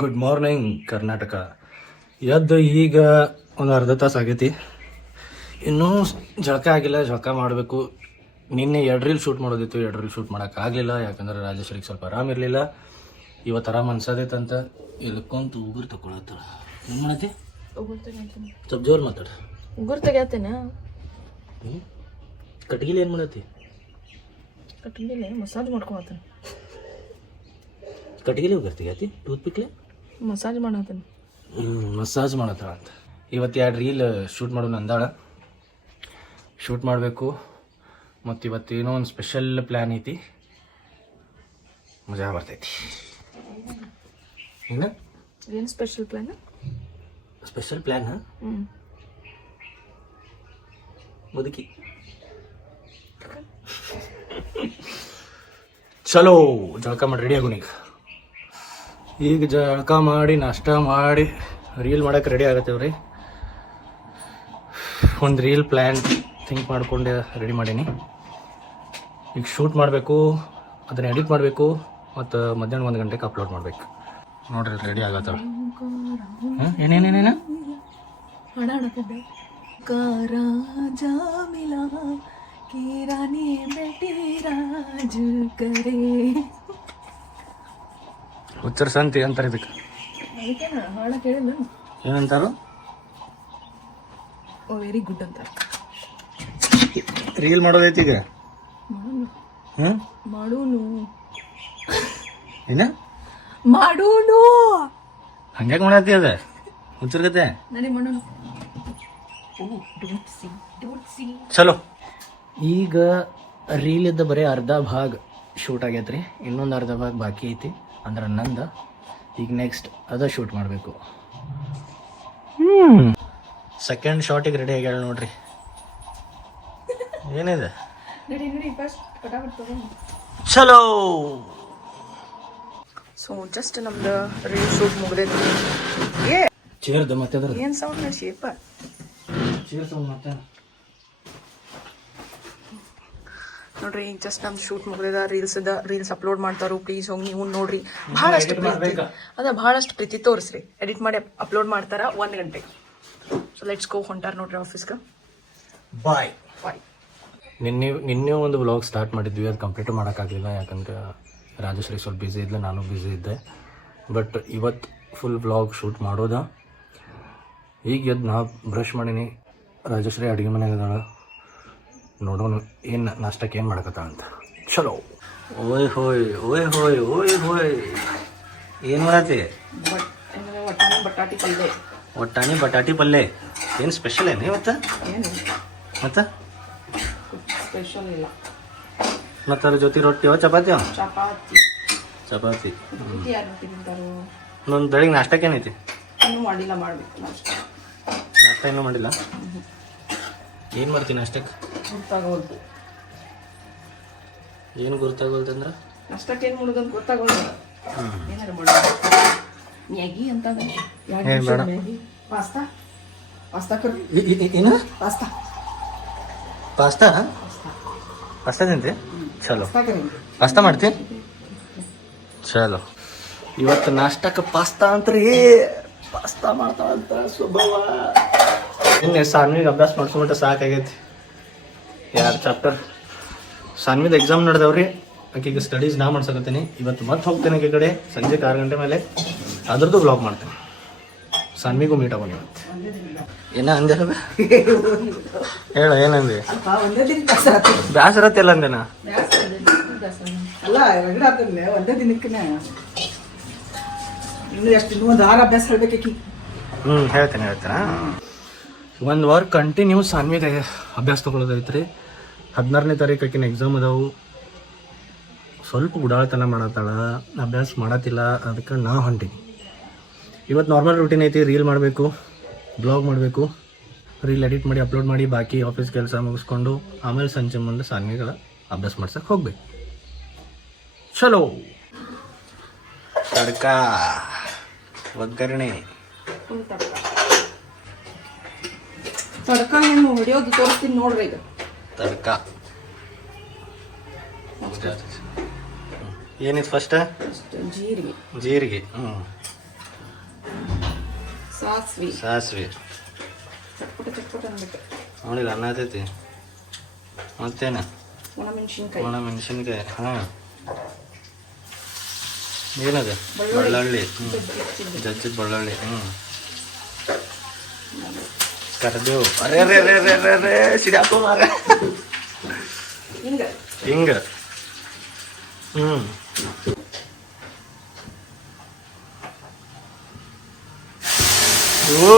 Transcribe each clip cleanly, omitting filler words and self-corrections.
Good morning Karnataka. ಎದ್ದು ಈಗ ಒಂದು ಅರ್ಧ ತಾಸು ಆಗೈತಿ, ಇನ್ನೂ ಜಳಕ ಆಗಿಲ್ಲ. ಜಳಕ ಮಾಡಬೇಕು. ನಿನ್ನೆ 2 ರೀಲ್ ಶೂಟ್ ಮಾಡೋದಿತ್ತು, 2 ರೀಲ್ ಶೂಟ್ ಮಾಡೋಕ್ಕಾಗಲಿಲ್ಲ. ಯಾಕಂದ್ರೆ ರಾಜೇಶ್ವರಿಗೆ ಸ್ವಲ್ಪ ಆರಾಮಿರಲಿಲ್ಲ. ಇವತ್ತು ಆರಾಮ್ ಅನ್ಸೋದೈತಂತ ಇಳ್ಕೊಂತ ಉಗುರು ತಗೊಳತ್ತಾಳ. ಏನು ಮಾಡತ್ತಿ? ಸ್ವಲ್ಪ ಜೋರು ಮಾತಾಡ. ಉಗುರು ತೆಗಿಯತ್ತೇನೆ. ಕಟ್ಗಿಲಿ ಏನು ಮಾಡತ್ತಿ? ಕಟ್ಗಿಲೆ ಮಸಾಜ್ ಮಾಡ್ಕೊಳತ್ತೇನೆ. ಕಟ್ಗಿಲಿ ಉಗುರು ತೆಗಿಯತ್ತಿ? ಟೂತ್ ಪಿಕ್ಲೆ ಮಸಾಜ್ ಮಾಡತ್ತೇನೆ. ಮಸಾಜ್ ಮಾಡತ್ತಾಳ ಅಂತ. ಇವತ್ತು 2 ರೀಲ್ ಶೂಟ್ ಮಾಡೋಣ ಅಂದಾಳ. ಶೂಟ್ ಮಾಡಬೇಕು. ಮತ್ತು ಇವತ್ತೇನೋ ಒಂದು ಸ್ಪೆಷಲ್ ಪ್ಲ್ಯಾನ್ ಐತಿ, ಮಜಾ ಬರ್ತೈತಿ. ಏನು ಸ್ಪೆಷಲ್ ಪ್ಲ್ಯಾನ್? ಸ್ಪೆಷಲ್ ಪ್ಲ್ಯಾನ್ ಮುದುಕಿ. ಚಲೋ ಜಳಕ ಮಾಡಿ ರೆಡಿ ಆಗೋಣ. ಈಗ ಜಳಕ ಮಾಡಿ ನಾಷ್ಟ ಮಾಡಿ ರೀಲ್ ಮಾಡೋಕೆ ರೆಡಿ ಆಗತ್ತೇವ್ರಿ. ಒಂದು ರೀಲ್ ಪ್ಲ್ಯಾನ್ ಥಿಂಕ್ ಮಾಡ್ಕೊಂಡು ರೆಡಿ ಮಾಡೀನಿ. ಈಗ ಶೂಟ್ ಮಾಡಬೇಕು, ಅದನ್ನು ಎಡಿಟ್ ಮಾಡಬೇಕು, ಮತ್ತು ಮಧ್ಯಾಹ್ನ 1 ಗಂಟೆಗೆ ಅಪ್ಲೋಡ್ ಮಾಡಬೇಕು. ನೋಡ್ರಿ ರೆಡಿ ಆಗತ್ತವ. ಏನೇನೇನೇನು ಹುಚ್ಚರ ಸಂತಿ ಅಂತಾರೆ ಇದಕ್ಕೆ. ಏನಂತಾರು? ವೆರಿ ಗುಡ್ ಅಂತಾರೆ. ರೀಲ್ ಮಾಡೋದೈತಿ ಈಗ. ಮಾಡೂನು ಏನ ಮಾಡೂನು ಹಂಗ್ಯಾಕೆ ಮಾಡತ್ತಿ? ಅದ ಹುಚ್ಚರ ಕತೆ. ನಡಿ ಮಾಡೋಣ. ಚಲೋ. ಈಗ ರೀಲ್ ಇದ್ದ ಬರೀ ಅರ್ಧ ಭಾಗ ಶೂಟ್ ಆಗೈತ್ರಿ, ಇನ್ನೊಂದು ಅರ್ಧ ಭಾಗ ಬಾಕಿ ಐತಿ. ಅಂದ್ರೆ ನಂದ ಈಗ ನೆಕ್ಸ್ಟ್ ಅದ ಶೂಟ್ ಮಾಡಬೇಕು. ಸೆಕೆಂಡ್ ಶಾರ್ಟಿಗೆ ರೆಡಿ ಆಗ್ಯಾಳ ನೋಡ್ರಿ. ಏನಿದೆ? ಚಲೋ. ಸೊ ಜಸ್ಟ್ ನಮ್ದು ರೀಲ್ ಶೂಟ್ ಮುಗ್ದೈತಿ. ಚೇರ್ದ ಮತ್ತೆ ಅದ್ರ ಏನು ಸೌಂಡ್ ನಡ್ಸಿಯಪ್ಪ? ಚೇರ್ ಸೌಂಡ್ ಮತ್ತೆ ನೋಡ್ರಿ. ಈಗ ಜಸ್ಟ್ ನಮ್ದು ಶೂಟ್ ಮುಗ್ದದ. ರೀಲ್ಸ್ ಅಪ್ಲೋಡ್ ಮಾಡ್ತಾರೋ, ಪ್ಲೀಸ್ ಹೋಗಿ ನೀವು ನೋಡ್ರಿ. ಭಾಳಷ್ಟು ಪ್ರೀತಿ ತೋರಿಸ್ರಿ. ಎಡಿಟ್ ಮಾಡಿ ಅಪ್ಲೋಡ್ ಮಾಡ್ತಾರ 1 ಗಂಟೆಗೆ. So let's go. ಹೊಂಟಾರ ನೋಡ್ರಿ ಆಫೀಸ್ಗೆ. ಬಾಯ್. ಬಾಯ್. ನಿನ್ನೆ ಒಂದು ವ್ಲಾಗ್ ಸ್ಟಾರ್ಟ್ ಮಾಡಿದ್ವಿ, ಅದು ಕಂಪ್ಲೀಟ್ ಮಾಡೋಕ್ಕಾಗಲಿಲ್ಲ. ಯಾಕಂದ್ರೆ ರಾಜಶ್ರೀ ಸ್ವಲ್ಪ ಬ್ಯುಸಿ ಇದ್ಲು, ನಾನು ಬ್ಯುಸಿ ಇದ್ದೆ. ಬಟ್ ಇವತ್ತು ಫುಲ್ ವ್ಲಾಗ್ ಶೂಟ್ ಮಾಡೋದ. ಈಗ ಎದ್ದು ನಾ ಬ್ರಷ್ ಮಾಡೀನಿ. ರಾಜಶ್ರೀ ಅಡುಗೆ ಮನೆಗೆ ಅದಾಳ. ನೋಡೋಣ ಏನು ನಾಷ್ಟಕ್ಕೆ ಏನು ಮಾಡಕತ್ತಾಳ ಅಂತ. ಚಲೋ. ಓಯ್ ಹೋಯ್ ಓಯ್ ಹೋಯ್ ಓಯ್ ಹೋಯ್. ಏನು ಮಾಡತ್ತಿ? ಬಟಾಟಿ ಪಲ್ಯ. ಒಟ್ಟಾಣಿ ಬಟಾಟಿ ಪಲ್ಯ. ಏನು ಸ್ಪೆಷಲ್ ಏನು ಇವತ್ತು? ಮತ್ತು ಸ್ಪೆಷಲ್ ಇಲ್ಲ. ಮತ್ತು ಅದ್ರ ಜೊತೆ ರೊಟ್ಟಿಯೋ ಚಪಾತಿಯೋ? ಚಪಾತಿ. ಯಾರು ತಿಂತಾರೋ? ಇನ್ನೊಂದು ಬೆಳಿಗ್ಗೆ ನಾಷ್ಟಕ್ಕೆ ಏನೈತಿ? ಇನ್ನೂ ಮಾಡಿಲ್ಲ, ಮಾಡಬೇಕು ನಾಷ್ಟ ಇನ್ನೂ ಮಾಡಿಲ್ಲ. ಏನು ಮಾಡ್ತೀನಿ ನಾಷ್ಟಕ್ಕೆ? ಗೊತ್ತಾಗೋಲ್ದು. ಏನು ಗೊತ್ತಾಗೋಲ್ತಂದ್ರೆ ನಾಷ್ಟಕ್ಕೆ ಏನು ಮಾಡೋದು ಅಂತ ಗೊತ್ತಾಗೋಲ್ದು. ಏನಾರು ಮಾಡೋದು. ಮ್ಯಾಗಿ ಅಂತ ಮ್ಯಾಗಿ, ಪಾಸ್ತಾ. ಏನು? ಪಾಸ್ತಾ ಪಾಸ್ತಾ ತಿಂತಿ? ಚಲೋ. ಪಾಸ್ತಾ ಮಾಡ್ತೀನಿ. ಚಲೋ. ಇವತ್ತು ನಾಷ್ಟಕ್ಕೆ ಪಾಸ್ತಾ ಅಂತ್ರಿ. ಪಾಸ್ತಾ ಮಾಡ್ತಾವಂತ ಸ್ವಭಾವ. ನಿನ್ನೆ ಸಾನ್ವಿಗೆ ಅಭ್ಯಾಸ ಮಾಡಿಸ್ಬಿಟ್ಟು ಸಾಕಾಗೈತಿ. 2 ಚಾಪ್ಟರ್ ಸಾನ್ವಿದ ಎಕ್ಸಾಮ್ ನಡೆದವ್ರಿ. ಆಕೆಗೆ ಸ್ಟಡೀಸ್ ನಾ ಮಾಡ್ಸಕತ್ತೀನಿ. ಇವತ್ತು ಮತ್ತೆ ಹೋಗ್ತೇನೆ ಆಕೆ ಕಡೆ ಸಂಜೆ 6 ಗಂಟೆ ಮೇಲೆ. ಅದ್ರದ್ದು ಬ್ಲಾಗ್ ಮಾಡ್ತೇನೆ. ಸಾನ್ವಿಗೂ ಮೀಟ್ ಆಗೋಣ ಇವತ್ತು. ಏನ ಅಂದೆ? ಹೇಳ ಏನಂದೆ? ಬ್ಯಾಸರತ್ತಿಲ್ಲ ಅಂದೇನ? ಅಲ್ಲ ರಗಡಾತಲ್ಲ ಒಂದೇ ದಿನಕ್ಕೆ ಇನ್ನು ಎಷ್ಟು ಇನ್ನೂ ಒಂದು 6 ಅಭ್ಯಾಸ ಹೇಳ್ಬೇಕಿ. ಹೇಳ್ತೇನೆ. 1 ವಾರ ಕಂಟಿನ್ಯೂ ಸಾನ್ವಿದ ಅಭ್ಯಾಸ ತೊಗೊಳೋದೈತ್ರಿ. 16ನೇ ತಾರೀಕು ಆಕಿನ ಎಕ್ಸಾಮ್ ಅದಾವು. ಸ್ವಲ್ಪ ಗುಡಾಳ್ತನ ಮಾಡತ್ತಾಳ, ಅಭ್ಯಾಸ ಮಾಡತ್ತಿಲ್ಲ. ಅದಕ್ಕೆ ನಾ ಹೊಂಟೀನಿ. ಇವತ್ತು ನಾರ್ಮಲ್ ರೂಟೀನ್ ಐತಿ. ರೀಲ್ ಮಾಡಬೇಕು, ಬ್ಲಾಗ್ ಮಾಡಬೇಕು, ರೀಲ್ ಎಡಿಟ್ ಮಾಡಿ ಅಪ್ಲೋಡ್ ಮಾಡಿ, ಬಾಕಿ ಆಫೀಸ್ ಕೆಲಸ ಮುಗಿಸ್ಕೊಂಡು ಆಮೇಲೆ ಸಂಜೆ ಮುಂದೆ ಸಾನ್ವಿಗಳ ಅಭ್ಯಾಸ ಮಾಡ್ಸಕ್ಕೆ ಹೋಗ್ಬೇಕು. ಚಲೋ. ತಡ್ಕ ಒಗ್ಗರಣೆ. ತಡ್ಕ ಏನು ಹೊಡಿಯೋದು ತೋರಿಸ್ತೀನಿ ನೋಡ್ರಿ. ಈಗ ತಡ್ಕ ಏನಿತ್ತು ಫಸ್ಟ್? ಜೀರಿಗೆ. ಜೀರಿಗೆ. ಸಾಸ್ವಿ ಚಟ್ಪಟ ಚಟ್ಪಟ ಅನ್ಬೇಕು. ಅವನಿಗೆ ಅನ್ನ ಆತೈತಿ. ಮತ್ತೇನ ಒಣಮೆಣಸಿನ್ಕಾಯಿ, ಮೆಣಸಿನ್ಕಾಯಿ. ಹಾಂ, ಏನದು? ಬೆಳ್ಳುಳ್ಳಿ. ಜಜ್ಜಿದ ಬೆಳ್ಳುಳ್ಳಿ. ಕರಿಬೇವು. ಅರೆ ಅರೆ ಅರೆ ಅರೆ ಅರೆ ಅರೆ ಸಿಡಾಕೋ ಮಾರ. ಹಿಂಗ. ಓ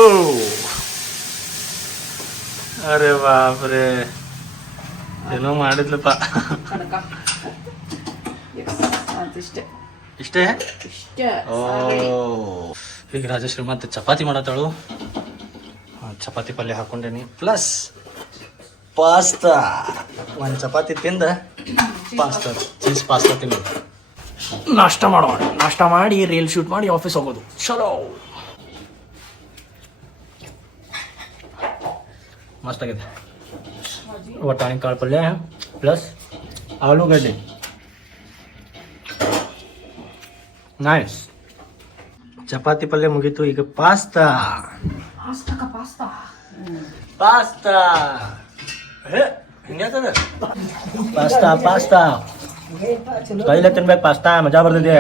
ಅರೆ ಬಾಪ್ರೆ, ಏನೋ ಮಾಡಿದ್ಲಪ್ಪ. ಇಷ್ಟೇ. ಓ, ಈಗ ರಾಜಶ್ರೀ ಮತ್ತೆ ಚಪಾತಿ ಮಾಡತ್ತಾಳು. ಚಪಾತಿ ಪಲ್ಯ ಹಾಕೊಂಡೇನಿ, ಪ್ಲಸ್ ಪಾಸ್ತಾ. ಒಂದು ಚಪಾತಿ ತಿಂದ ಪಾಸ್ತಾ, ಚೀಸ್ ಪಾಸ್ತಾ ತಿನ್ನೋದು. ನಾಷ್ಟ ಮಾಡೋಣ. ನಾಷ್ಟ ಮಾಡಿ ರೀಲ್ ಶೂಟ್ ಮಾಡಿ ಆಫೀಸ್ ಹೋಗೋದು. ಚಲೋ, ಮಸ್ತಾಗಿದೆ. ವಟಾಣಿ ಕಾಳು ಪಲ್ಯ ಪ್ಲಸ್ ಆಲೂಗಡ್ಡೆ. ನೈಸ್. ಚಪಾತಿ ಪಲ್ಯ ಮುಗೀತು. ಈಗ ಪಾಸ್ತಾ. ಹಿಂಗ್ಯಾತದ ಪಾಸ್ತಾ. ಕೈಲೇ ತಿನ್ಬೇಕು ಪಾಸ್ತಾ, ಮಜಾ ಬರ್ತಿದೆ.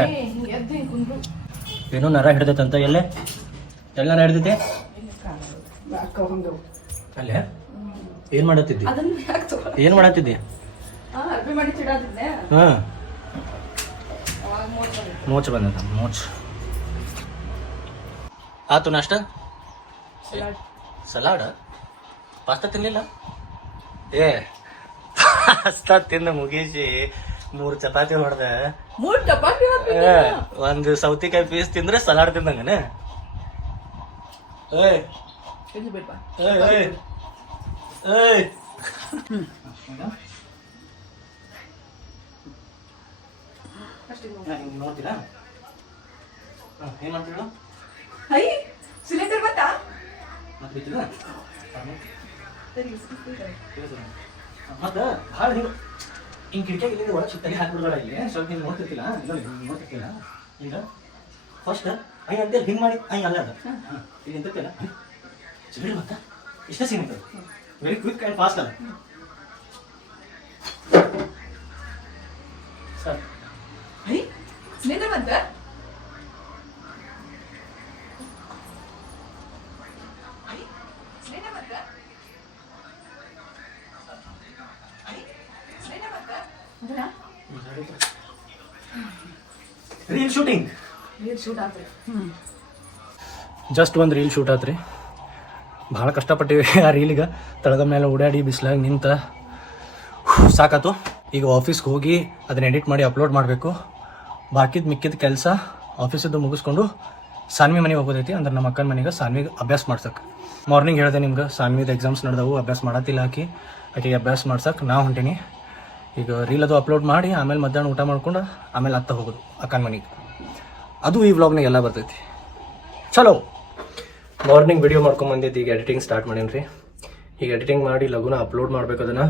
ಏನೋ ನರ ಹಿಡ್ದೈತಂತ. ಎಲ್ಲ ನರ ಹಿಡ್ದೈತೆ ಅಲ್ಲೇ. ಏನ್ ಮಾಡತ್ತಿದ್ದಿ? ಏನ್ ಮಾಡತ್ತಿದ್ದಿ? ಹಾ, ಮೋಚ್ ಬಂದ. ಮೋಚ್ ಆತು. ನಾಷ್ಟ ಸಲಾಡ್. ಪಾಸ್ತಾ ತಿನ್ಲಿಲ್ಲ? ಏ, ಪಾಸ್ತಾ ತಿಂದು ಮುಗಿಸಿ 3 ಚಪಾತಿ ಹೊಡೆದ, 1 ಸೌತಿಕಾಯಿ ಪೀಸ್ ತಿಂದ್ರೆ ಸಲಾಡ್ ತಿಂದಂಗನೆ. ನೋಡ್ತೀರಾ ಏನ್ ಮಾಡ್ತೀರ? ಸಿಲಿಂಡರ್ ಬಂತಾ? ಮತ್ತೆ ಭಾಳ ಹಿಂಗೆ ಕಿಟಕಿ ಇಲ್ಲಿಂದ ಒಳಗೆ ಸುತ್ತಲಿ ಹಾಕ್ಬಿಡ್ಬೇಡ. ಇಲ್ಲಿ ಸ್ವಲ್ಪ ಹಿಂಗೆ ನೋಡ್ತಿರ್ತಿಲ್ಲ, ನೋಡ್ತಿರ್ತಿಲ್ಲ. ಹಿಂಗೆ ಫಸ್ಟ್ ಹಂಗೆ ಅಂತೇಳಿ ಹಿಂಗೆ ಮಾಡಿ ಹಂಗೆ ಅಲ್ಲ ಅದು. ಈಗ ಎಂತಿರ್ತಿಲ್ಲ ಬಿಡಿ. ಮತ್ತೆ ಇಷ್ಟೇ ಸೀನ್ ಇರ್ತದೆ. ವೆರಿ ಕ್ವಿಕ್ ಆ್ಯಂಡ್ ಫಾಸ್ಟ್ ಅಲ್ಲ ಸರ್. ಸಿಲಿಂಡರ್ ಬಂತ? Reel shooting. ಜಸ್ಟ್ ಒಂದು ರೀಲ್ ಶೂಟ್ ಆತ್ರಿ. ಭಾಳ ಕಷ್ಟಪಟ್ಟಿವಿ ಆ ರೀಲಿಗೆ. ತಳದ ಮೇಲೆ ಓಡಾಡಿ ಬಿಸಿಲಾಗಿ ನಿಂತ ಸಾಕಾತು. ಈಗ ಆಫೀಸ್ಗೆ ಹೋಗಿ ಅದನ್ನ ಎಡಿಟ್ ಮಾಡಿ ಅಪ್ಲೋಡ್ ಮಾಡಬೇಕು. ಮಿಕ್ಕಿದ ಕೆಲಸ ಆಫೀಸಿದ್ದು ಮುಗಿಸ್ಕೊಂಡು ಸಾನ್ವಿ ಮನೆಗೆ ಹೋಗೋದೈತಿ. ಅಂದ್ರೆ ನಮ್ಮ ಅಕ್ಕನ ಮನೆಗೆ ಸಾನ್ವಿಗೆ ಅಭ್ಯಾಸ ಮಾಡ್ಸಕ್ಕೆ. ಮಾರ್ನಿಂಗ್ ಹೇಳಿದೆ ನಿಮ್ಗೆ, ಸಾನ್ವಿದ ಎಕ್ಸಾಮ್ಸ್ ನಡೆದವು, ಅಭ್ಯಾಸ ಮಾಡತ್ತಿಲ್ಲ ಆಕೆಗೆ ಅಭ್ಯಾಸ ಮಾಡ್ಸಕ್ಕೆ ನಾ ಹೊಂಟೀನಿ. ಈಗ ರೀಲ್ ಅದು ಅಪ್ಲೋಡ್ ಮಾಡಿ ಆಮೇಲೆ ಮಧ್ಯಾಹ್ನ ಊಟ ಮಾಡ್ಕೊಂಡು ಆಮೇಲೆ ಅತ್ತ ಹೋಗೋದು ಅಕ್ಕನ ಮನೆಗೆ. ಅದು ಈ ವ್ಲಾಗ್ನಾಗ ಎಲ್ಲ ಬರ್ತೈತಿ. ಚಲೋ. ಮಾರ್ನಿಂಗ್ ವಿಡಿಯೋ ಮಾಡ್ಕೊಂಬಂದಿದ್ದು ಈಗ ಎಡಿಟಿಂಗ್ ಸ್ಟಾರ್ಟ್ ಮಾಡೀನಿ. ಈಗ ಎಡಿಟಿಂಗ್ ಮಾಡಿ ಲಘುನ ಅಪ್ಲೋಡ್ ಮಾಡ್ಬೇಕು ಅದನ್ನು.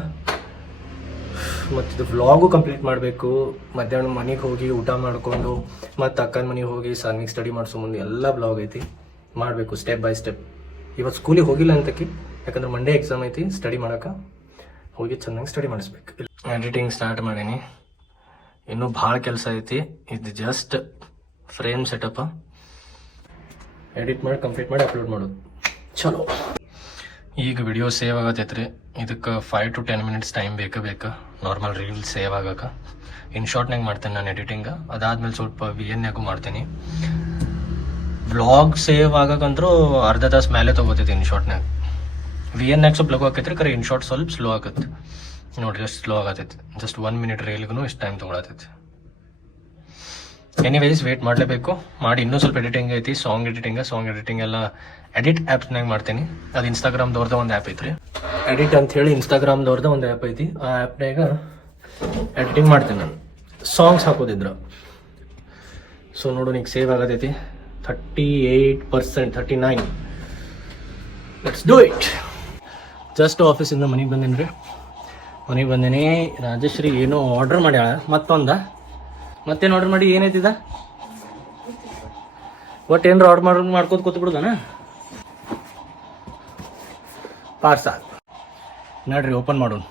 ಮತ್ತು ಇದು ವ್ಲಾಗು ಕಂಪ್ಲೀಟ್ ಮಾಡಬೇಕು. ಮಧ್ಯಾಹ್ನ ಮನೆಗೆ ಹೋಗಿ ಊಟ ಮಾಡಿಕೊಂಡು ಮತ್ತು ಅಕ್ಕನ ಮನೆಗೆ ಹೋಗಿ ಸಾನ್ವಿಗೆ ಸ್ಟಡಿ ಮಾಡಿಸೋ ಮುಂದೆ ಎಲ್ಲ ವ್ಲಾಗ್ ಐತಿ ಮಾಡಬೇಕು ಸ್ಟೆಪ್ ಬೈ ಸ್ಟೆಪ್. ಇವತ್ತು ಸ್ಕೂಲಿಗೆ ಹೋಗಿಲ್ಲ ಅಂತಕ್ಕೆ, ಯಾಕಂದ್ರೆ ಮಂಡೇ ಎಕ್ಸಾಮ್ ಐತಿ. ಸ್ಟಡಿ ಮಾಡೋಕೆ ಹೋಗಿ ಚೆನ್ನಾಗಿ ಸ್ಟಡಿ ಮಾಡಿಸ್ಬೇಕು. ಎಡಿಟಿಂಗ್ ಸ್ಟಾರ್ಟ್ ಮಾಡೀನಿ. ಇನ್ನೂ ಭಾಳ ಕೆಲಸ ಐತಿ. ಇದು ಜಸ್ಟ್ ಫ್ರೇಮ್ ಸೆಟಪ್. ಎಡಿಟ್ ಮಾಡಿ ಕಂಪ್ಲೀಟ್ ಮಾಡಿ ಅಪ್ಲೋಡ್ ಮಾಡೋದು. ಚಲೋ. ಈಗ ವಿಡಿಯೋ ಸೇವ್ ಆಗತೈತ್ರಿ. ಇದಕ್ಕೆ 5 to 10 minutes ಟೈಮ್ ಬೇಕಾ ನಾರ್ಮಲ್ ರೀಲ್ ಸೇವ್ ಆಗಕ್ಕೆ. ಇನ್ ಶಾರ್ಟ್ನಾಗ ಮಾಡ್ತೇನೆ ನಾನು ಎಡಿಟಿಂಗ್. ಅದಾದ್ಮೇಲೆ ಸ್ವಲ್ಪ VN ಮಾಡ್ತೀನಿ. ವ್ಲಾಗ್ ಸೇವ್ ಆಗಕ್ಕಂದ್ರೂ ಅರ್ಧ ತಾಸು ಮೇಲೆ ತೊಗೋತೈತಿ ಇನ್ ಶಾರ್ಟ್ನಾಗ. VN ಸ್ವಲ್ಪ ಲಘು ಆಕೈತ್ರಿ, ಕರೆ ಇನ್ ಶಾರ್ಟ್ ಸ್ವಲ್ಪ ಸ್ಲೋ ಆಗತ್ತೆ. ನೋಡ್ರಿ ಎಷ್ಟು ಸ್ಲೋ ಆಗತೈತಿ. ಜಸ್ಟ್ 1 minute ರೀಲ್ಗೂ ಇಷ್ಟು ಟೈಮ್ ತೊಗೊಳತೈತಿ. ಎನಿವೇಸ್ ವೇಟ್ ಮಾಡಲೇಬೇಕು. ಮಾಡಿ ಇನ್ನೂ ಸ್ವಲ್ಪ ಎಡಿಟಿಂಗ್ ಐತಿ. ಸಾಂಗ್ ಎಡಿಟಿಂಗ್ ಎಲ್ಲ ಎಡಿಟ್ ಆ್ಯಪ್ಸ್ನಾಗ ಮಾಡ್ತೀನಿ. ಅದು ಇನ್ಸ್ಟಾಗ್ರಾಮ್ದವ್ರದ್ದು ಒಂದು ಆ್ಯಪ್ ಐತ್ರಿ, ಎಡಿಟ್ ಅಂತ ಹೇಳಿ. ಇನ್ಸ್ಟಾಗ್ರಾಮ್ದವ್ರದ್ದು ಒಂದು ಆ್ಯಪ್ ಐತಿ. ಆ ಆ್ಯಪ್ನಾಗ ಎಡಿಟಿಂಗ್ ಮಾಡ್ತೀನಿ ನಾನು. ಸಾಂಗ್ಸ್ ಹಾಕೋದಿದ್ರು. ಸೊ ನೋಡು, ಈಗ ಸೇವ್ ಆಗತೈತಿ 38%, 39. Let's do it. ಜಸ್ಟ್ ಆಫೀಸಿಂದ ಮನೆಗೆ ಬಂದೇನಿ. ರಾಜಶ್ರೀ ಏನೋ ಆರ್ಡರ್ ಮಾಡ್ಯಾಳ. ಮತ್ತೇನು ಆರ್ಡರ್ ಮಾಡಿ ಏನೈತಿದ? ಒಟ್ಟು ಏನಾರು ಆರ್ಡರ್ ಮಾಡ್ಕೋತ ಕೂತ್ಬಿಡುದನ. ಪಾರ್ಸಲ್ ನೋಡ್ರಿ ಓಪನ್ ಮಾಡೋಣ.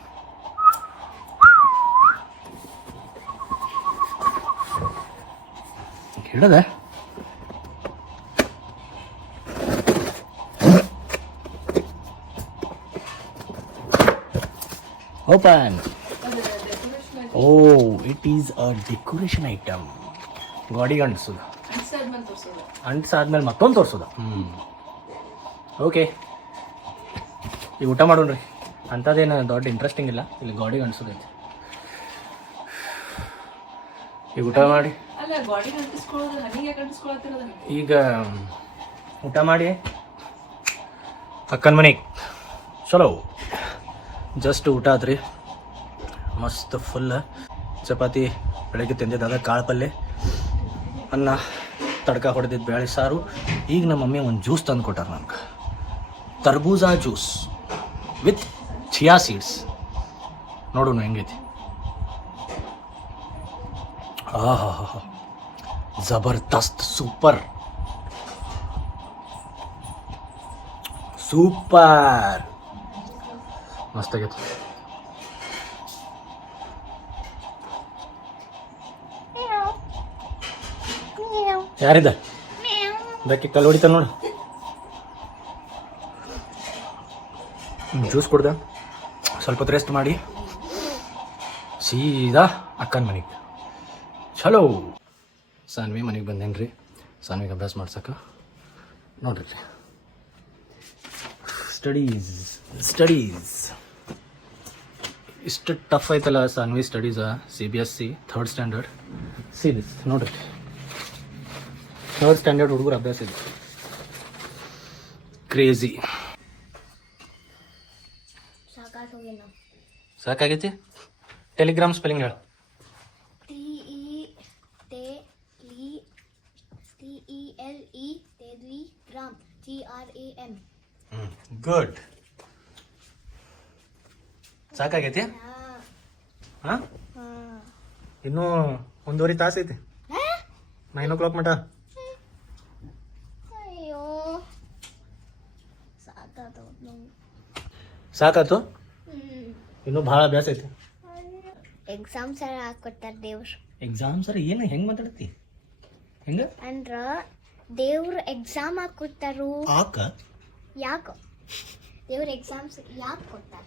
ಹಿಡದ open. Oh it is a decoration item. ಗಾಡಿಗೆ ಅಂಟಿಸೋದು, ಅಂಟಿಸಾದ್ಮೇಲೆ ಮತ್ತೊಂದು ತೋರಿಸೋದು. ಓಕೆ, ಈಗ ಊಟ ಮಾಡೋಣ್ರಿ. ಅಂಥದ್ದೇನು ದೊಡ್ಡ ಇಂಟ್ರೆಸ್ಟಿಂಗ್ ಇಲ್ಲ, ಇಲ್ಲಿ ಗಾಡಿಗೆ ಅಂಟಿಸೋದೈತಿ. ಈಗ ಊಟ ಮಾಡಿ ಈಗ ಊಟ ಮಾಡಿ ಅಕ್ಕನ ಮನೆಗೆ ಚಲೋ. ಜಸ್ಟ್ ಊಟ ಆದ್ರಿ, ಮಸ್ತ್ ಫುಲ್ ಚಪಾತಿ ಬೆಳಗ್ಗೆ ತಿಂದಿದ್ದಾಗ, ಕಾಳು ಪಲ್ಯ, ಅನ್ನ, ತಡ್ಕ ಹೊಡೆದಿದ್ದು ಬೇಳೆ ಸಾರು. ಈಗ ನಮ್ಮ ಮಮ್ಮಿ ಒಂದು ಜ್ಯೂಸ್ ತಂದು ಕೊಟ್ಟಾರ ನನಗೆ, ತರ್ಬೂಜಾ ಜ್ಯೂಸ್ ವಿತ್ ಚಿಯಾ ಸೀಡ್ಸ್. ನೋಡೋಣ ಹೆಂಗೈತಿ. ಆಹಾ, ಜಬರ್ದಸ್ತ್, ಸೂಪರ್ ಸೂಪರ್, ಮಸ್ತಾಗೈತೆ. ಯಾರಿದ ಬೇಕಿ ಕಲ್ಲು ಹೊಡಿತ ನೋಡು. ಜ್ಯೂಸ್ ಕುಡ್ದೆ ಸ್ವಲ್ಪ ಹೊತ್ತು ರೆಸ್ಟ್ ಮಾಡಿ ಸೀದಾ ಅಕ್ಕನ ಮನೆಗೆ ಚಲೋ. ಸಾನ್ವಿ ಮನೆಗೆ ಬಂದೇನ್ರಿ, ಸಾನ್ವಿಗೆ ಅಭ್ಯಾಸ ಮಾಡ್ಸಕ್ಕೆ. ನೋಡ್ರಿ ಸ್ಟಡೀಸ್ ಇಷ್ಟು ಟಫ್ ಐತಲ್ಲ Sanvi studies. CBSC 3rd standard. This ನೋಡ್ರಿ, 3rd ಸ್ಟ್ಯಾಂಡರ್ಡ್ ಹುಡುಗರು ಅಭ್ಯಾಸ ಇದೆ. ಕ್ರೇಜಿ. ಸಾಕಾಗೈತಿ. ಟೆಲಿಗ್ರಾಮ್ ಸ್ಪೆಲ್ಲಿಂಗ್ ಹೇಳು. TELEGRAM. ಗುಡ್. ಸಾಕಾಗೈತಿ. ಹಾಂ, ಇನ್ನೂ 1.5 ತಾಸು ಐತಿ. 9 o'clock ಮಟ. ಅಯ್ಯೋ ಸಾಕಾತು. ಇನ್ನೂ ಭಾಳ ಅಭ್ಯಾಸ ಐತಿ. ಎಕ್ಸಾಮ್ಸ್ ಎಲ್ಲ ಹಾಕೊಟ್ಟಾರ ದೇವ್ರು. ಎಕ್ಸಾಮ್ಸ್ ಏನು ಹೆಂಗೆ ಮಾತಾಡ್ತಿ? ಹೆಂಗೆ ಅಂದ್ರ ದೇವ್ರು ಎಕ್ಸಾಮ್ ಹಾಕೊಟ್ಟಾರು. ಯಾಕ ದೇವ್ರ ಎಕ್ಸಾಮ್ಸ್ ಯಾಕೆ ಕೊಟ್ಟಾರ?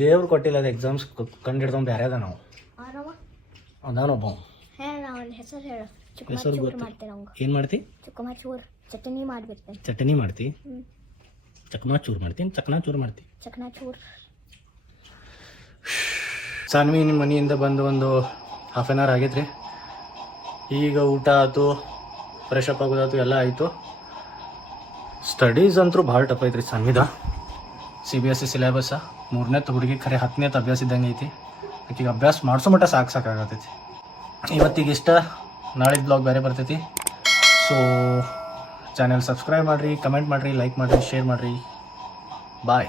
ದೇವ್ರು ಕೊಟ್ಟಿಲ್ಲ, ಅದು ಎಕ್ಸಾಮ್ಸ್ ಕಂಡು ಹಿಡ್ದೊಂದು ಬೇರೆ ಅದ. ನಾವು ಅದಾನೊಬ್ಬ. ಹೇಳ ಅವನ ಹೆಸರು ಹೇಳು. ಹೆಸರು ಮಾಡ್ತೇನೆ ಅವಂಗ. ಏನು ಮಾಡ್ತಿ? ಚುಕ್ಕಮಾಚೂರ್ ಚಟ್ನಿ ಮಾಡ್ಬಿಡ್ತೇನೆ. ಚಟ್ನಿ ಮಾಡ್ತಿ? ಚಕ್ನಾಚೂರ್ ಮಾಡ್ತೀನಿ. ಚಕ್ನಾಚೂರ್ ಮಾಡ್ತಿ? ಚಕ್ನಾಚೂರ್. ಸಾನ್ವಿ ನಿಮ್ಮ ಮನೆಯಿಂದ ಬಂದು ಒಂದು ಹಾಫ್ ಆನ್ ಅವರ್ ಆಗೈತ್ರಿ. ಈಗ ಊಟ ಆಯ್ತು, ಫ್ರೆಶ್ ಅಪ್ ಆಗೋದಾಯ್ತು, ಎಲ್ಲ ಆಯಿತು. ಸ್ಟಡೀಸ್ ಅಂತೂ ಭಾಳ ಟಫ್ ಐತ್ರಿ ಸಾನ್ವಿದ. CBSE ಸಿಲೆಬಸ್ಸ. 3ನೇತ್ ಹುಡುಗಿ ಖರೆ 10ನೇತ್ ಅಭ್ಯಾಸ ಇದ್ದಂಗೆ ಐತಿ. ಆಕೆಗೆ ಅಭ್ಯಾಸ ಮಾಡಿಸೋ ಮಟ್ಟ ಸಾಕಾಗತ್ತೈತಿ. ಇವತ್ತಿಗೆ ಇಷ್ಟ, ನಾಳಿದ್ದು ಬ್ಲಾಗ್ ಬೇರೆ ಬರ್ತೈತಿ. ಸೊ ಚಾನೆಲ್ ಸಬ್ಸ್ಕ್ರೈಬ್ ಮಾಡಿರಿ, ಕಮೆಂಟ್ ಮಾಡಿರಿ, ಲೈಕ್ ಮಾಡಿರಿ, ಶೇರ್ ಮಾಡಿರಿ. ಬಾಯ್.